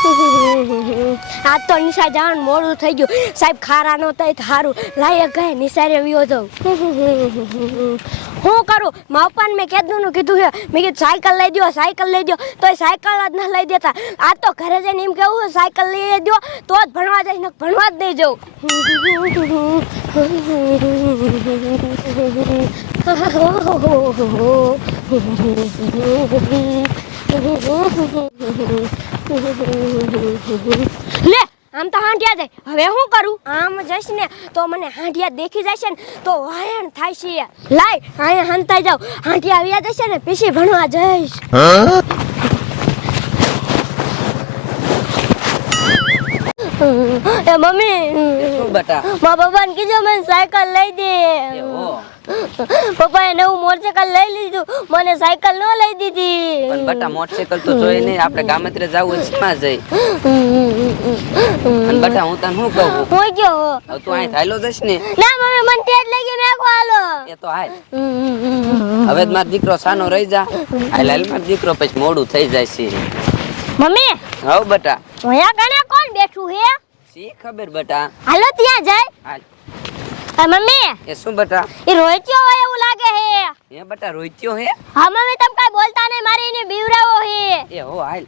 આ તો નિશા જવાનું મોડું થઈ ગયું. સાહેબ, ખારા નો તઈ સારું લાય ગયે નિશારે વિયો જાઉં. હું કરું? મા પપ્પાને મેં કેદનું નું કીધું છે. મેં કીધું, સાયકલ લઈ દો સાયકલ લઈ દો તોય સાયકલ જ ન લઈ દેતા. આ તો ઘરે જઈને એમ કેવું સાયકલ લઈ દો તો જ ભણવા જઈને ભણવા જ નહીં જાઉં. લે આમ તો હાંડિયા જાય. હવે હું કરું? આમ જઈશ ને તો મને હાંડિયા દેખી જશે ને તો વાયણ થાય છે. લાય. અહીંયા હંતાઈ જાવ હાંડિયા આવ્યા જશે ને પીસી ભણવા જઈશ. એ મમ્મી. શું બેટા? મા પપ્પાને કીધું મને સાયકલ લઈ દે. એવો? પપ્પાએ નવું મોટરસાયકલ લઈ લીધું. મને સાયકલ ન લઈ દીધી. પણ બટા મોટરસાયકલ તો જોઈ નહીં. આપણે ગામત્રે જવું છે માં જઈ. અને બટા હું તને શું કહું? હું ગયો તું અહીં થાયલો જઈશ ને? ના મમ્મી મને ટેટ લઈ ગઈ મેં હાલો. એ તો હાય હવે મારો દીકરો સાનો રહી જા. આ લાલ માર દીકરો પછી મોડું થઈ જાય છે. મમ્મી? હવ બટા. અહીંયા કણે કોણ બેઠું હે સી ખબર બટા? હાલો ત્યાં જાય. હાલ. હા મમ્મી. એ શું બટા? એ રોઈત્યો હોય એવું લાગે હે. એ બટા રોઈત્યો હે? હા મમ્મી તમ કાઈ બોલતા નહીં મારી એને બીવરાવો હે. એ હો હાલ.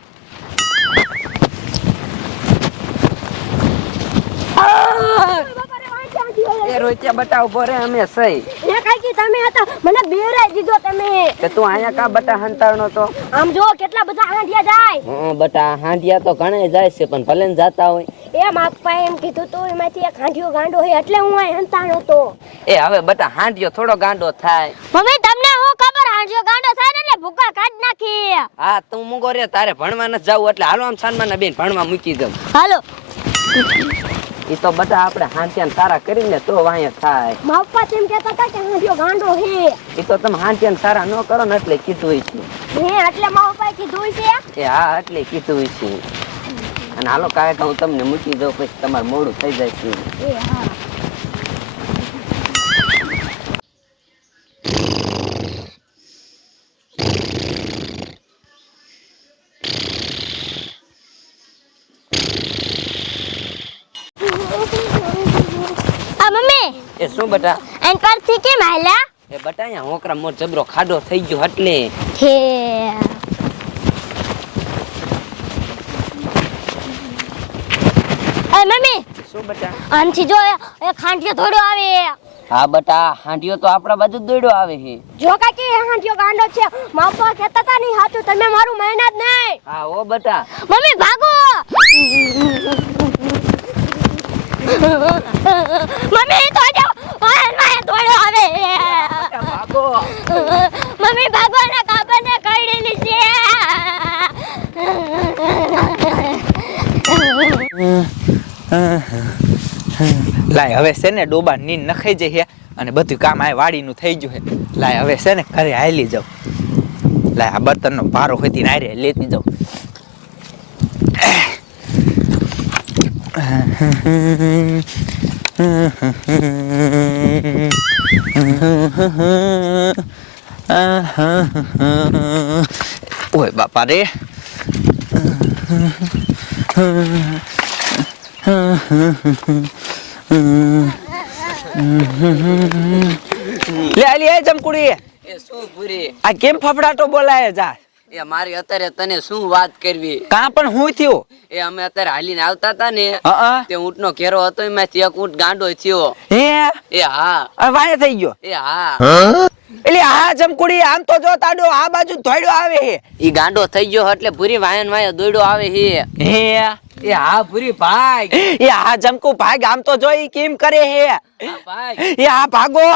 એ રોઈત્યા બટા ઊભો રે અમે સહી. તમે હતા. મને બીવરાઈ દીધો તમે. કે તું અહીંયા કા બેટા હંતાણો તો આમ જો કેટલા બધા હાંડિયા જાય. હા બટા હાંડિયા તો ઘણા જાય છે પણ ભલે જાતા હોય. એમ મારા એમ કીધું તું એમાંથી એક હાંડિયો ગાંડો હોય એટલે હું અહીં હંતાણો તો એ હવે બટા હાંડિયો થોડો ગાંડો થાય. મમ્મી તમને હું ખબર હાંઢિયો ગાંડો થાય ને એટલે ભૂકા કાઢ નાખી. હા તું મુંગો રે તારે ભણવા ન જાવ એટલે હાલો આમ સાનમાના બેન ભણવા મૂકી દઉં. હાલો. એ તો બધા આપણે હાંટિયાને સારા કરીને તો વાંય થાય. મારા પપ્પા તેમ કહેતા હતા કે હાંઢિયો ગાંડો હે એ તો તમે હાંટિયાને સારા ન કરો ને એટલે કીધું હોય છે. હે એટલે મારા પપ્પાએ કીધું છે? એ હા એટલે કીધું હોય છે. અને હાલો કાંઈ હું તમને મૂકી દઉં પછી તમારે મોડું થઈ જાય છે. એ હા. શું બટા. એન પરથી કેમ હાલ્યા? એ બટા અહીંયા હોકરા મોર જબરો ખાડો થઈ ગયો એટલે હે. એ મમ્મી શું બેટા? આનથી જો એ ખાંડિયો થોડો આવે. હા બટા હાંડિયો તો આપણા બાજુ જ દોડ્યો આવે છે જો કાકી હાંડિયો ગાંડો છે. માપા કહેતા તા નહીં હાચું તમે મારું મહેનત નહીં. હા ઓ બટા. મમ્મી ભાગો. મમ્મી જો તોડો ભાગો મમ્મી ભાગો ને કાપને કઈડેલી છે. લાય, હવે છે ને ડોબા નીન નખાઈ જઈ છે અને બધું કામ આ વાડીનું થઈ ગયું છે લાય, હવે છે ને ઘરે હાલી જાઉં. લાય, આ બર્તનનો પારો હોતી નારે લેતી જાઉં. ઓય બાપા રે લે લે જમકુડી એ શું પૂરી આ કેમ ફફડાટો બોલાય જા એ મારી અત્યારે તને શું વાત કરવી? કા પણ હું થયો? એ અમે અત્યારે હાલીને આવતા હતા ને હા તે ઊંટનો ઘેરો હતો એમાંથી એક ઊંટ ગાંડો થયો. હે? એ હા. વાય થઈ ગયો. એ હા. એટલે આ જમકુડી આમ તો જો તાડો આ બાજુ ધોડ્યો આવે હે. ઈ ગાંડો થઈ ગયો એટલે ભૂરી વાયન વાય દોડ્યો આવે હે. હે? એ હા ભૂરી ભાઈ એ હા જમકુ ભાગ આમ તો જોઈ કેમ કરે હે ભાગ. એ આ ભાગો.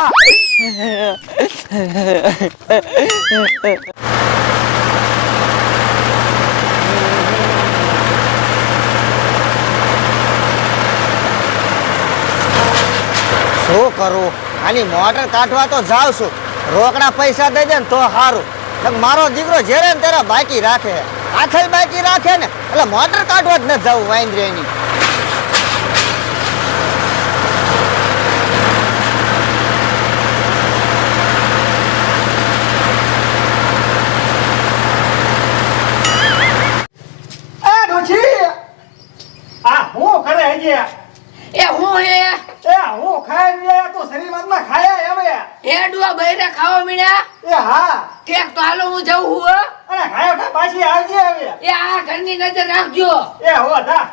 કરું. આની મોટર કાઢવા તો જાઉં છું. રોકડા પૈસા દઈ દે ને તો સારું મારો દીકરો જ્યારે ને ત્યારે બાકી રાખે. આથલ બાકી રાખે ને. એટલે મોટર કાઢવા જ ન જવું વાંદરી એની. એ હું હે? તો ખાયા હવે એ. ડુઆ બૈરા ખાવા મીણ્યા? એ હા. ઠેક તો હાલો હું જઉં હું અને ખાયો ખા પાછી આવજે હવે એ. આ ઘરની નજર રાખજો. એ હો જા.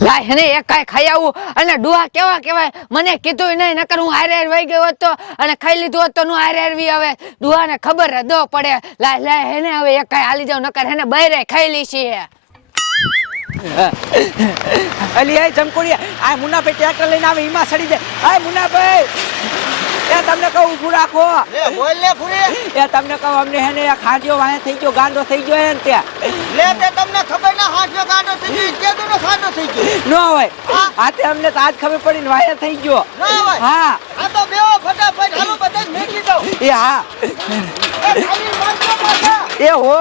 લાય હેને એક કાંઈ ખાઈ આવું. અને ડુહા કેવા કેવાય મને કીધું નહીં નકર હું હારે હારે વહી ગયો હતો અને ખાઈ લીધું હોત તો હું હારે હારવી હવે. ડુહાને ખબર દો પડે. લાય લાય હેને હવે એક કાંઈ હાલી જાવ નકર હેને બૈરે ખાઈ લીધી અલી એ ચમકોડિયા આ મુન્નાભાઈ ટ્રેક્ટર લઈને આવે એમાં સડી જાય. આ મુન્નાભાઈ એ તમને કહું ઊભું રાખો. લે બોલ લે ફૂરી. એ તમને કહું અમને હે ને ખાડ્યો વાહે થઈ ગયો ગાંડો થઈ ગયો હે ને ત્યાં. લે તે તમને ખબર ના હાથ્યો ગાંડો થઈ ગયો કેદું નો ખાંડો થઈ ગયો? ન હોય. આ તે અમને તો આજ ખબર પડી ને વાહે થઈ ગયો. ના હોય. હા. આ તો બેવો ફટાફટ હાલો બધા મેકી દો એ હા. એ હો.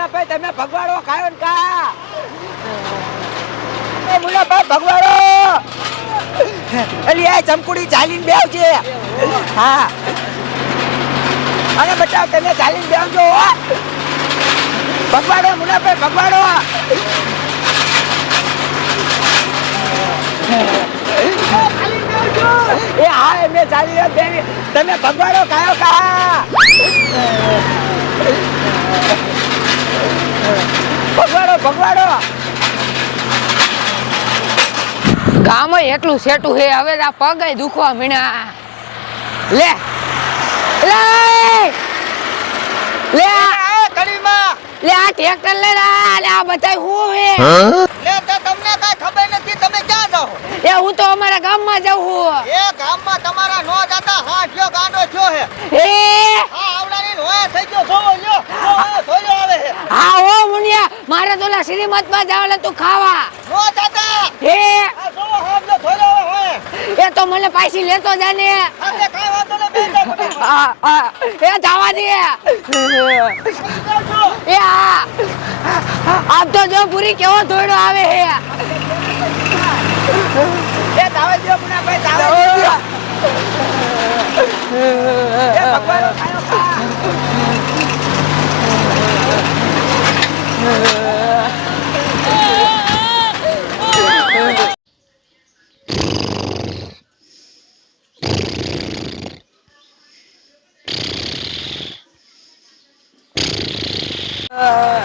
ભગવાડો ખાયો ને કા? એ ભગવાડો! ચમકુડી ચાલીને બેવજે હા. અને બચાવ તમે ચાલીને બેવજો ભગવાડો, મુનાભાઈ, ભગવાડો! હા ચાલી રહ્યો બેવી તમે ભગવાડો કાયો કા? ભગવાડો ભગવાડો! ગામ એટલું સેટું છે હવે આ પગ દુખવા મીણા લે લે! લે કડીમાં! લે આ ટ્રેક્ટર લે લે આ બધા હું હે? લે તો તમને કાંઈ ખબર નથી તમે ક્યાં જાઓ? એ હું તો અમારા ગામમાં જાઉં છું. એ ગામમાં તમારા નો જાતા હાથ્યો ગાંડો થયો હે એ આ આવડાની નોયા થઈ ગયો જોવો લ્યો જોવો ધોયો આવે હે હા હો મુનિયા તું ખાવા. નો જાતા હે? આ જોવો હાથ્યો ધોયો આવે હોય એ તો મને પાછી લેતો જાને. આપણે કાંઈ વાંધો નહીં બેન આ એ જવા દે એ આ તો જો પૂરી કેવો દોડો આવે હે. એ જાવે પુના ભાઈ જાવે દો Uh...